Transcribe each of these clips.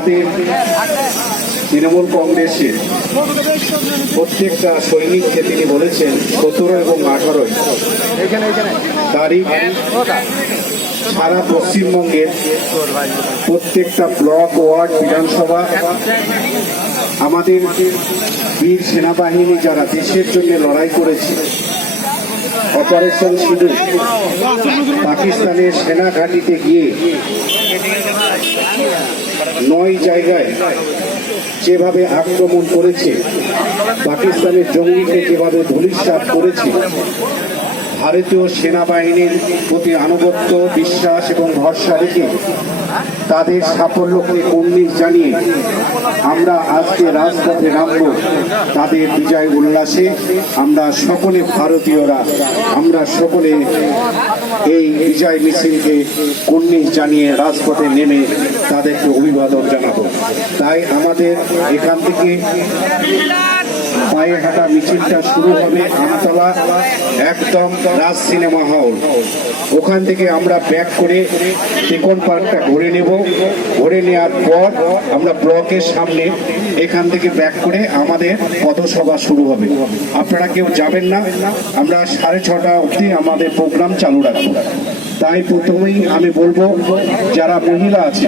আমাদের তৃণমূল কংগ্রেসের প্রত্যেকটা সৈনিককে তিনি বলেছেন 17 এবং 18 তারিখ সারা পশ্চিমবঙ্গের প্রত্যেকটা ব্লক, ওয়ার্ড, বিধানসভা আমাদের বীর সেনাবাহিনী যারা দেশের জন্য লড়াই করেছে, অপারেশন সিঁদুর পাকিস্তানের সেনা ঘাঁটিতে গিয়ে 9 জায়গায় যেভাবে আক্রমণ করেছে, পাকিস্তানের জঙ্গিকে যেভাবে ধূলিসাৎ করেছে, ভারতীয় সেনাবাহিনীর প্রতি আনুগত্য, বিশ্বাস এবং ভরসা রেখে তাদের সাফল্যকে কুর্নিশ জানিয়ে আমরা আজকে রাজপথে নামব। তাদের বিজয় উল্লাসে আমরা সকলে ভারতীয়রা, আমরা সকলে এই বিজয় মিছিলকে কুর্নিশ জানিয়ে রাজপথে নেমে তাদেরকে অভিবাদন জানাবো। তাই আমাদের এখান থেকে পায়ে হাঁটা মিছিলটা শুরু হবে আমতলা, একদম রাজ সিনেমা হল। ওখান থেকে আমরা ব্যাক করে টেকন পার্কটা ঘুরে নেব। ঘুরে নেওয়ার পর আমরা ব্লকের সামনে এখান থেকে ব্যাক করে আমাদের পথসভা শুরু হবে। আপনারা কেউ যাবেন না, আমরা 6:30 অবধি আমাদের প্রোগ্রাম চালু রাখবো। তাই প্রথমেই আমি বলবো, যারা মহিলা আছে,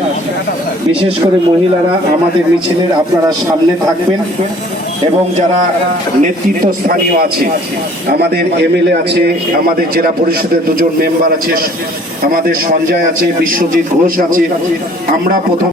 বিশেষ করে মহিলারা আমাদের মিছিলের আপনারা সামনে থাকবেন, এবং যারা নেতৃত্ব স্থানীয় আছে, আমাদের এমএলএ আছে, আমাদের জেলা পরিষদের 2 জন মেম্বার আছে, আমাদের সঞ্জয় আছে, বিশ্বজিৎ ঘোষ আছে, আমরা প্রথম